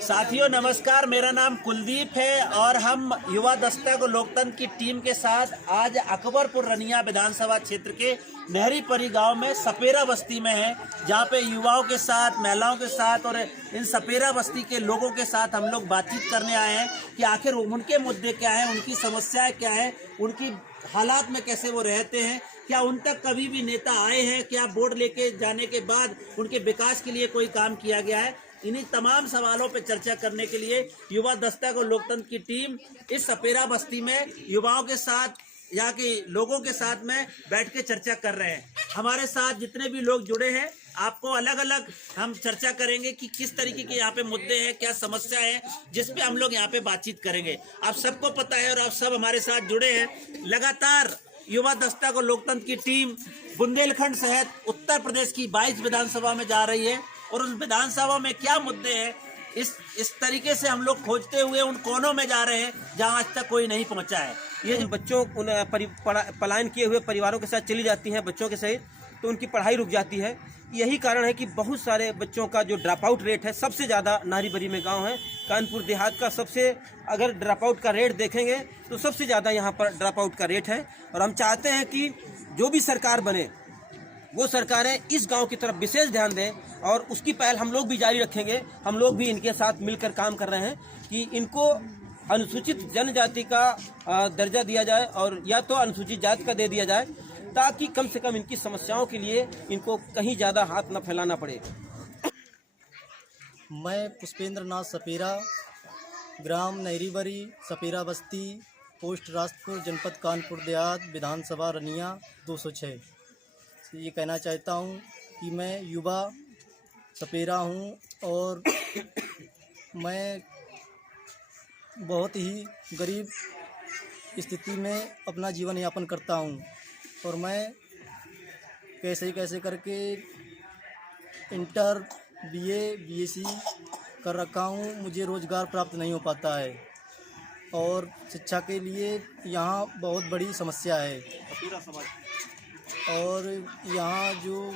साथियों नमस्कार, मेरा नाम कुलदीप है और हम युवा दस्तक और लोकतंत्र की टीम के साथ आज अकबरपुर रनिया विधानसभा क्षेत्र के नहरी परी गांव में सपेरा बस्ती में हैं, जहां पे युवाओं के साथ, महिलाओं के साथ और इन सपेरा बस्ती के लोगों के साथ हम लोग बातचीत करने आए हैं कि आखिर उनके मुद्दे क्या हैं, उनकी समस्याएं क्या हैं, उनकी हालात में कैसे वो रहते हैं, क्या उन तक कभी भी नेता आए हैं, क्या वोट लेके जाने के बाद उनके विकास के लिए कोई काम किया गया है। इन्हीं तमाम सवालों पर चर्चा करने के लिए युवा दस्तक और लोकतंत्र की टीम इस सपेरा बस्ती में युवाओं के साथ, यहाँ के लोगों के साथ में बैठ के चर्चा कर रहे हैं। हमारे साथ जितने भी लोग जुड़े हैं, आपको अलग अलग हम चर्चा करेंगे कि किस तरीके के यहाँ पे मुद्दे हैं, क्या समस्या है, जिस पे हम लोग यहाँ पे बातचीत करेंगे। आप सबको पता है और आप सब हमारे साथ जुड़े हैं। लगातार युवा दस्तक और लोकतंत्र की टीम बुंदेलखंड सहित उत्तर प्रदेश की 22 विधानसभा में जा रही है और उस विधानसभा में क्या मुद्दे हैं, इस तरीके से हम लोग खोजते हुए उन कोनों में जा रहे हैं जहां आज तक कोई नहीं पहुंचा है। ये जो बच्चों पलायन किए हुए परिवारों के साथ चली जाती हैं बच्चों के सहित, तो उनकी पढ़ाई रुक जाती है। यही कारण है कि बहुत सारे बच्चों का जो ड्रॉप आउट रेट है सबसे ज़्यादा नाहरी बरी में गांव है। कानपुर देहात का सबसे, अगर ड्रॉप आउट का रेट देखेंगे तो सबसे ज़्यादा यहाँ पर ड्रॉप आउट का रेट है। और हम चाहते हैं कि जो भी सरकार बने वो सरकारें इस गांव की तरफ विशेष ध्यान दें और उसकी पहल हम लोग भी जारी रखेंगे। हम लोग भी इनके साथ मिलकर काम कर रहे हैं कि इनको अनुसूचित जनजाति का दर्जा दिया जाए और या तो अनुसूचित जाति का दे दिया जाए, ताकि कम से कम इनकी समस्याओं के लिए इनको कहीं ज़्यादा हाथ न फैलाना पड़े। मैं पुष्पेंद्र नाथ सपेरा, ग्राम नहरी बरी, सपेरा बस्ती, पोस्ट रास्तपुर, जनपद कानपुर देहात, विधानसभा रनिया 206 ये कहना चाहता हूँ कि मैं युवा सपेरा हूँ और मैं बहुत ही गरीब स्थिति में अपना जीवन यापन करता हूँ और मैं कैसे करके इंटर, बीए, बीएससी कर रखा हूँ। मुझे रोज़गार प्राप्त नहीं हो पाता है और शिक्षा के लिए यहाँ बहुत बड़ी समस्या है और यहाँ जो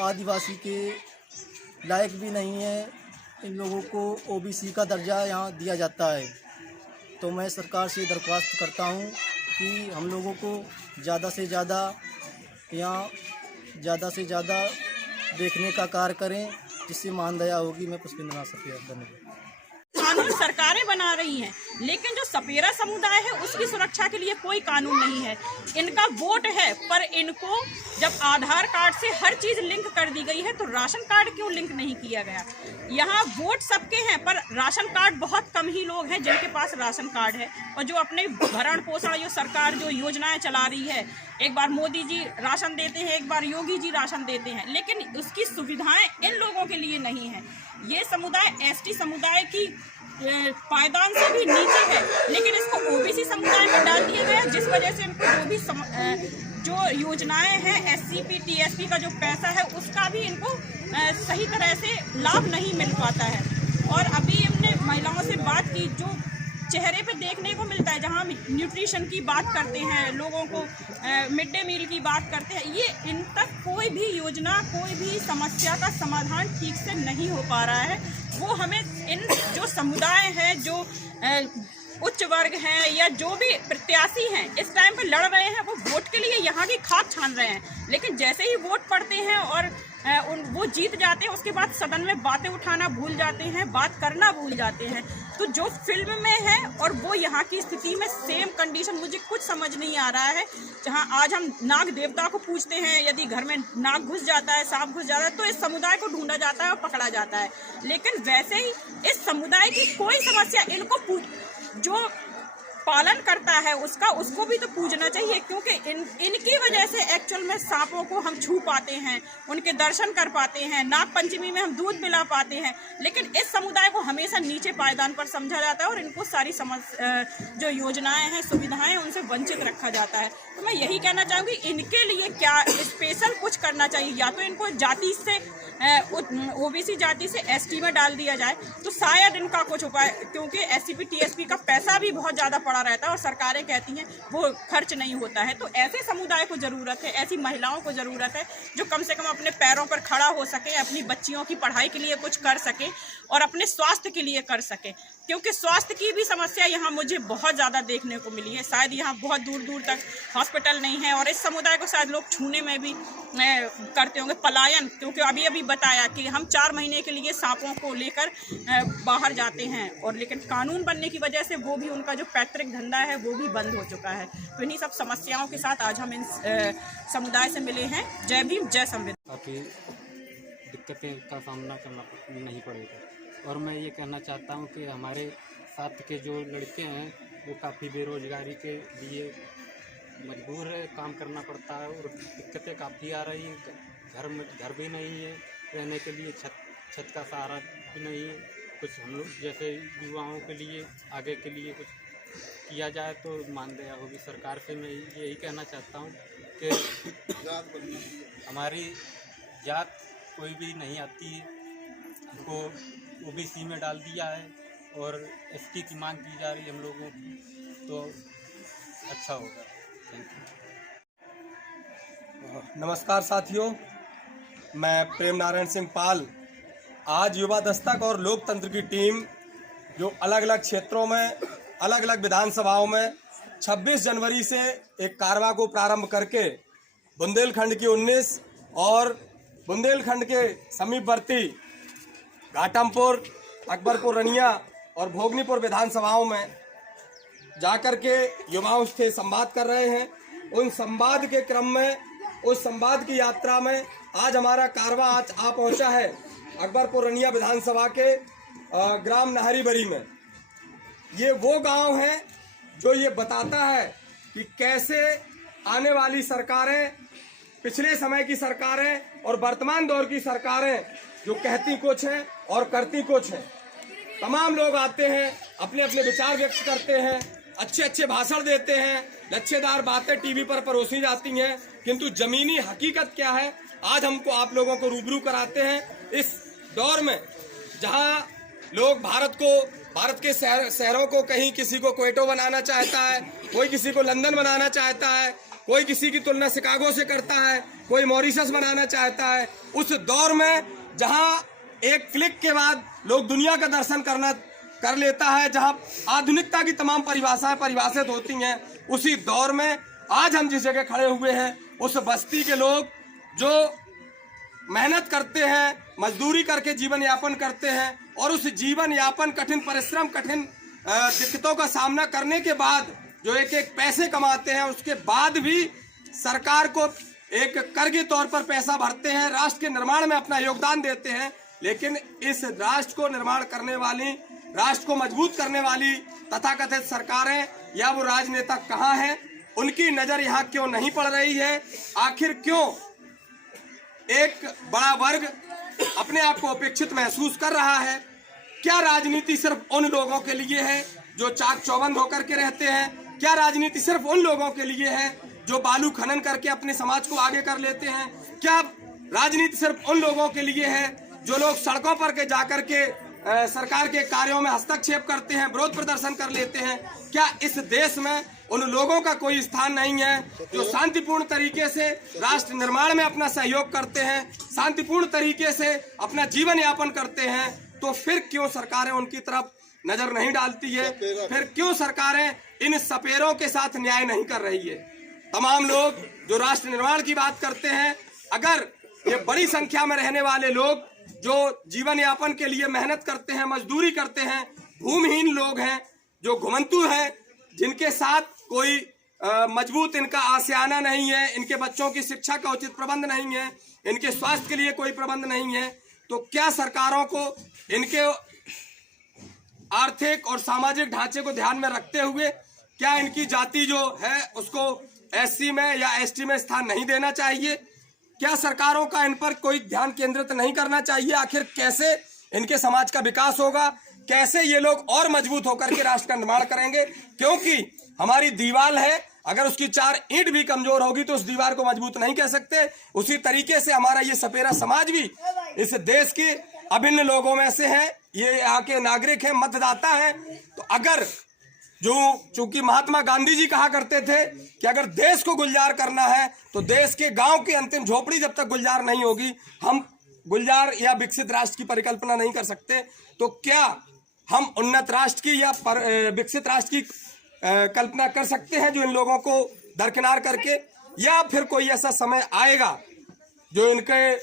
आदिवासी के लायक भी नहीं है, इन लोगों को ओबीसी का दर्जा यहाँ दिया जाता है। तो मैं सरकार से दरख्वास्त करता हूँ कि हम लोगों को ज़्यादा से ज़्यादा देखने का कार्य करें, जिससे मान दया होगी। मैं पुष्पेंद्र नाथ सपेरा, धन्यवाद। कानून सरकारें बना रही हैं, लेकिन जो सपेरा समुदाय है उसकी सुरक्षा के लिए कोई कानून नहीं है। इनका वोट है, पर इनको जब आधार कार्ड से हर चीज लिंक कर दी गई है तो राशन कार्ड क्यों लिंक नहीं किया गया। यहाँ वोट सबके हैं, पर राशन कार्ड बहुत कम ही लोग हैं जिनके पास राशन कार्ड है। और जो अपने भरण पोषण, जो सरकार जो योजनाएं चला रही है, एक बार मोदी जी राशन देते हैं, एक बार योगी जी राशन देते हैं, लेकिन उसकी सुविधाएं इन लोगों के लिए नहीं है। ये समुदाय एसटी समुदाय की पायदान से भी नीचे है, लेकिन इसको ओबीसी समुदाय में डाल दिया गया, जिस वजह से इनको जो भी जो योजनाएं हैं, एससीपी, टीएसपी का जो पैसा है उसका भी इनको सही तरह से लाभ नहीं मिल पाता है। और अभी हमने महिलाओं से बात की, जो चेहरे पे देखने को मिलता है, जहाँ न्यूट्रिशन की बात करते हैं, लोगों को मिड डे मील की बात करते हैं, ये इन तक कोई भी योजना, कोई भी समस्या का समाधान ठीक से नहीं हो पा रहा है। वो हमें इन जो समुदाय हैं, जो उच्च वर्ग हैं या जो भी प्रत्याशी हैं इस टाइम पे लड़ रहे हैं, वो वोट के लिए यहाँ की खाद छान रहे हैं, लेकिन जैसे ही वोट पड़ते हैं और वो जीत जाते हैं, उसके बाद सदन में बातें उठाना भूल जाते हैं, बात करना भूल जाते हैं। तो जो फिल्म में है और वो यहाँ की स्थिति में सेम कंडीशन मुझे कुछ समझ नहीं आ रहा है। जहाँ आज हम नाग देवता को पूजते हैं, यदि घर में नाग घुस जाता है, सांप घुस जाता है, तो इस समुदाय को ढूंढा जाता है और पकड़ा जाता है। लेकिन वैसे ही इस समुदाय की कोई समस्या, इनको जो पालन करता है उसको भी तो पूजना चाहिए, क्योंकि इनकी वजह से एक्चुअल में सांपों को हम छू पाते हैं, उनके दर्शन कर पाते हैं, नाग पंचमी में हम दूध पिला पाते हैं। लेकिन इस समुदाय को हमेशा नीचे पायदान पर समझा जाता है और इनको सारी जो योजनाएं हैं, सुविधाएं हैं, उनसे वंचित रखा जाता है। तो मैं यही कहना चाहूँगी, इनके लिए क्या स्पेशल कुछ करना चाहिए। या तो इनको जाति से, ओबीसी जाति से एसटी में डाल दिया जाए तो शायद इनका कुछ उपाय, क्योंकि एससीपी टीएसपी का पैसा भी बहुत ज़्यादा पड़ा रहता है और सरकारें कहती हैं वो खर्च नहीं होता है। तो ऐसे समुदाय को ज़रूरत है, ऐसी महिलाओं को ज़रूरत है जो कम से कम अपने पैरों पर खड़ा हो सके, अपनी बच्चियों की पढ़ाई के लिए कुछ कर सके और अपने स्वास्थ्य के लिए कर सके, क्योंकि स्वास्थ्य की भी समस्या यहाँ मुझे बहुत ज़्यादा देखने को मिली है। शायद यहाँ बहुत दूर दूर तक हॉस्पिटल नहीं है और इस समुदाय को शायद लोग छूने में भी करते होंगे पलायन, क्योंकि अभी अभी बताया कि हम 4 महीने के लिए सांपों को लेकर बाहर जाते हैं और लेकिन कानून बनने की वजह से वो भी उनका जो पैतृक धंधा है वो भी बंद हो चुका है। तो इन्हीं सब समस्याओं के साथ आज हम इन समुदाय से मिले हैं। जय भीम, जय संविधान। काफ़ी दिक्कतें का सामना करना नहीं पड़ेगा और मैं ये कहना चाहता हूँ कि हमारे साथ के जो लड़के हैं वो काफ़ी बेरोजगारी के लिए मजबूर है, काम करना पड़ता है और दिक्कतें काफ़ी आ रही हैं। घर भी नहीं है, रहने के लिए छत का सहारा भी नहीं है। कुछ हम लोग जैसे युवाओं के लिए आगे के लिए कुछ किया जाए तो मानदेय होगी सरकार से। मैं यही कहना चाहता हूँ कि हमारी जात कोई भी नहीं आती है, हमको ओबीसी में डाल दिया है और एसटी की मांग की जा रही है हम लोगों की, तो अच्छा होगा। नमस्कार साथियों, मैं प्रेम नारायण सिंह पाल। आज युवा दस्तक और लोकतंत्र की टीम जो अलग अलग क्षेत्रों में, अलग अलग विधानसभाओं में 26 जनवरी से एक कारवां को प्रारंभ करके बुंदेलखंड की 19 और बुंदेलखंड के समीपवर्ती घाटमपुर, अकबरपुर रनिया और भोगनीपुर विधानसभाओं में जाकर के युवाओं से संवाद कर रहे हैं। उन संवाद के क्रम में, उस संवाद की यात्रा में आज हमारा कारवां आज आ पहुंचा है अकबरपुर रनिया विधानसभा के ग्राम नाहरीबरी में। ये वो गांव है जो ये बताता है कि कैसे आने वाली सरकारें, पिछले समय की सरकारें और वर्तमान दौर की सरकारें जो कहती कुछ हैं और करती कुछ हैं। तमाम लोग आते हैं, अपने अपने विचार व्यक्त करते हैं, अच्छे अच्छे भाषण देते हैं, लच्छेदार बातें टीवी पर परोसी जाती हैं, किंतु जमीनी हकीकत क्या है आज हमको आप लोगों को रूबरू कराते हैं। इस दौर में जहां लोग भारत के शहरों को, कहीं किसी को क्वेटो बनाना चाहता है, कोई किसी को लंदन बनाना चाहता है, कोई किसी की तुलना शिकागो से करता है, कोई मॉरिशस बनाना चाहता है, उस दौर में जहां एक क्लिक के बाद लोग दुनिया का दर्शन कर लेता है, जहां आधुनिकता की तमाम परिभाषाएं परिभाषित होती हैं, उसी दौर में आज हम जिस जगह खड़े हुए हैं उस बस्ती के लोग जो मेहनत करते हैं, मजदूरी करके जीवन यापन करते हैं और उस जीवन यापन, कठिन परिश्रम, कठिन दिक्कतों का सामना करने के बाद जो एक एक पैसे कमाते हैं, उसके बाद भी सरकार को एक कर के तौर पर पैसा भरते हैं, राष्ट्र के निर्माण में अपना योगदान देते हैं। लेकिन इस राष्ट्र को निर्माण करने वाली, राष्ट्र को मजबूत करने वाली तथाकथित सरकारें या वो राजनेता कहाँ हैं? उनकी नजर यहाँ क्यों नहीं पड़ रही है? आखिर क्यों एक बड़ा वर्ग अपने आप को अपेक्षित महसूस कर रहा है? क्या राजनीति सिर्फ उन लोगों के लिए है जो चाक चौबंद होकर के रहते हैं? क्या राजनीति सिर्फ उन लोगों के लिए है जो बालू खनन करके अपने समाज को आगे कर लेते हैं? क्या राजनीति सिर्फ उन लोगों के लिए है जो लोग सड़कों पर के जाकर के सरकार के कार्यों में हस्तक्षेप करते हैं, विरोध प्रदर्शन कर लेते हैं? क्या इस देश में उन लोगों का कोई स्थान नहीं है जो शांतिपूर्ण तरीके से राष्ट्र निर्माण में अपना सहयोग करते हैं, शांतिपूर्ण तरीके से अपना जीवन यापन करते हैं? तो फिर क्यों सरकारें उनकी तरफ नजर नहीं डालती है? फिर क्यों सरकारें इन सपेरों के साथ न्याय नहीं कर रही है? तमाम लोग जो राष्ट्र निर्माण की बात करते हैं, अगर ये बड़ी संख्या में रहने वाले लोग जो जीवन यापन के लिए मेहनत करते हैं, मजदूरी करते हैं, भूमिहीन लोग हैं, जो घुमंतु हैं, जिनके साथ कोई मजबूत इनका आशियाना नहीं है, इनके बच्चों की शिक्षा का उचित प्रबंध नहीं है, इनके स्वास्थ्य के लिए कोई प्रबंध नहीं है, तो क्या सरकारों को इनके आर्थिक और सामाजिक ढांचे को ध्यान में रखते हुए क्या इनकी जाति जो है उसको एससी में या एसटी में स्थान नहीं देना चाहिए? क्या सरकारों का इन पर कोई ध्यान केंद्रित नहीं करना चाहिए? आखिर कैसे इनके समाज का विकास होगा? कैसे ये लोग और मजबूत होकर के राष्ट्र का निर्माण करेंगे? क्योंकि हमारी दीवार है, अगर उसकी 4 ईंट भी कमजोर होगी तो उस दीवार को मजबूत नहीं कह सकते। उसी तरीके से हमारा ये सपेरा समाज भी इस देश के अभिन्न लोगों में से है, ये यहाँ के नागरिक हैं, मतदाता हैं। तो अगर जो चूंकि महात्मा गांधी जी कहा करते थे कि अगर देश को गुलजार करना है तो देश के गांव की अंतिम झोपड़ी जब तक गुलजार नहीं होगी, हम गुलजार या विकसित राष्ट्र की परिकल्पना नहीं कर सकते। तो क्या हम उन्नत राष्ट्र की या विकसित राष्ट्र की कल्पना कर सकते हैं जो इन लोगों को दरकिनार करके, या फिर कोई ऐसा समय आएगा जो इनके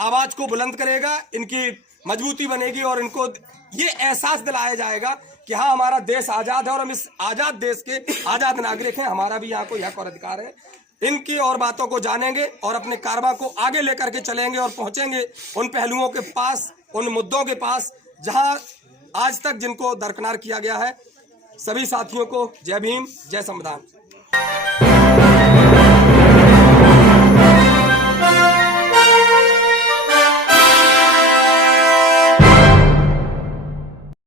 आवाज को बुलंद करेगा, इनकी मजबूती बनेगी और इनको ये एहसास दिलाया जाएगा कि हाँ, हमारा देश आजाद है और हम इस आजाद देश के आजाद नागरिक हैं, हमारा भी यहाँ को हक और अधिकार है। इनकी और बातों को जानेंगे और अपने कारवां को आगे लेकर के चलेंगे और पहुंचेंगे उन पहलुओं के पास, उन मुद्दों के पास जहां आज तक जिनको दरकिनार किया गया है। सभी साथियों को जय भीम, जय संविधान।